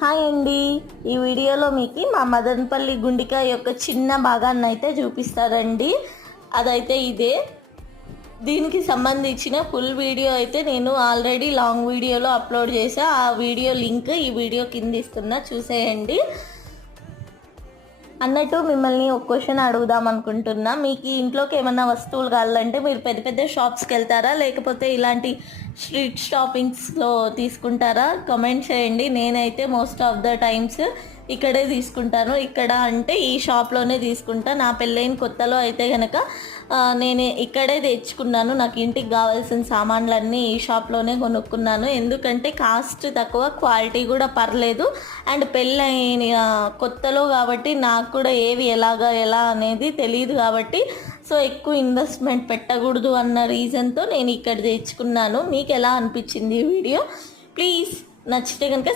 Hi అండి. ఈ వీడియోలో మీకు మా మదనపల్లి గుండికాయ యొక్క చిన్న భాగాన్ని అయితే చూపిస్తారండి. అదైతే ఇదే. దీనికి సంబంధించిన ఫుల్ వీడియో అయితే నేను ఆల్రెడీ లాంగ్ వీడియోలో అప్లోడ్ చేసా. ఆ వీడియో లింక్ ఈ వీడియో కింద ఇస్తున్నా, చూసేయండి. అన్నట్టు మిమ్మల్ని ఒక క్వశ్చన్ అడుగుదాం అనుకుంటున్నా. మీకు ఇంట్లోకి ఏమైనా వస్తువులు కావాలంటే మీరు పెద్ద పెద్ద షాప్స్కి వెళ్తారా, లేకపోతే ఇలాంటి స్ట్రీట్ షాపింగ్స్లో తీసుకుంటారా? కమెంట్ చేయండి. నేనైతే మోస్ట్ ఆఫ్ ద టైమ్స్ ఇక్కడే తీసుకుంటాను. ఇక్కడ అంటే ఈ షాప్లోనే తీసుకుంటా. నా పెళ్ళైన కొత్తలో అయితే కనుక నేను ఇక్కడే తెచ్చుకున్నాను. నాకు ఇంటికి కావాల్సిన సామాన్లన్నీ ఈ షాప్లోనే కొనుక్కున్నాను. ఎందుకంటే కాస్ట్ తక్కువ, క్వాలిటీ కూడా పర్లేదు. అండ్ పెళ్ళైన కొత్తలో కాబట్టి నాకు కూడా ఏవి ఎలా అనేది తెలియదు కాబట్టి సో ఎక్కువ ఇన్వెస్ట్మెంట్ పెట్టకూడదు అన్న రీజన్తో నేను ఇక్కడ తెచ్చుకున్నాను. మీకు ఎలా అనిపించింది ఈ వీడియో? ప్లీజ్ నచ్చితే కనుక